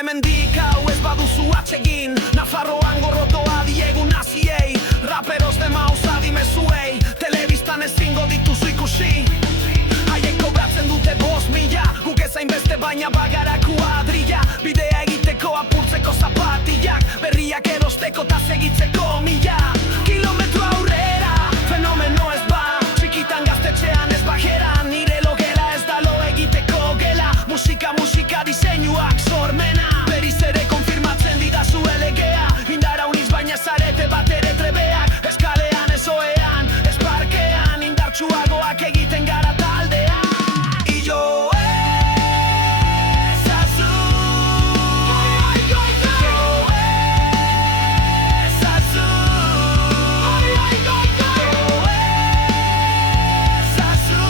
hemendik hau ez baduzu atsegin Nafarroan gorrotoa diegun naziei Raperos de maus adimezuei Telebistan ezingo dituzu ikusi Haiek kobratzen dute 5.000 Guk ezain beste baina bagara kuadrilla Bidea egiteko apurtzeko zapatillak Berriak erosteko ta segitzeko mila Kilometro aurrera, fenomeno ez ba Txikitan gaztetxean ez bajeran Nire logela ez da lo egiteko gela Musika diseinuak sormena Beriz ere konfirmatzen didazu elegea Indara uniz baina zarete bat ere trebeak Eskalean ez oean, ez parkean Indartsuagoak egiten gara taldean Iyo ezazu Yo ezazu Yo ezazu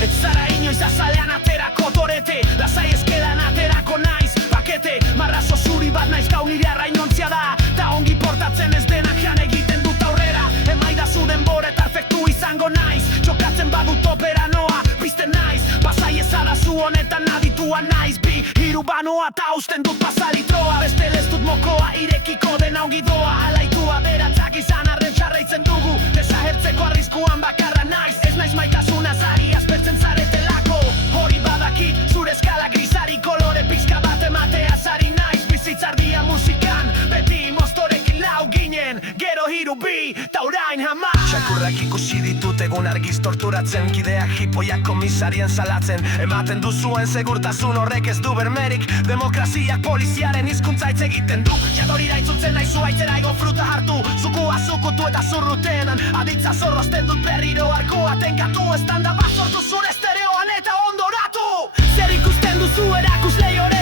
Ez zara inoiz azalean aterako torete Lasai eskedan aterako naiz pakete Marrazo zuri bat naiz gau nire arrainontzia da Ta ongi portatzen ez denak jan egiten dut aurrera Emaidazu denbora eta efektu izango naiz Txokatzen badut opera noa, pizten naiz Pasai ezadazu honetan aditua naiz Bi hiru banoa ta usten dut pasalitroa Beste ez dut mokoa irekiko dena ongi doa Alaitua beratzak izan arren txarraitzen dugu Desahertzeko arriskuan bakarra naiz Ez naiz maitasuna zari aspertzen zaretelako Hori badakit zure eskala grisari kolore pizka bat ematea zari naiz Bizitzardia musikan beti mostorekin lau ginen Gero hiru bi ta orain hamar Txakurrak ikusi ditut egun argiz torturatzen Kideak hipoiak komisarien salatzen Ematen duzuen segurtasun horrek ez du bermerik Demokraziak poliziaren hizkuntza hitz egiten du Jadorira itzultzen nahi zuaitzera ego fruta hartu Zukua zukutu eta zurrutenan Aditza zorrozten dut berriro arkoa tenkatu Estanda bat sortu zure estereoan eta ondoratu Zer ikusten duzu erakuslei hori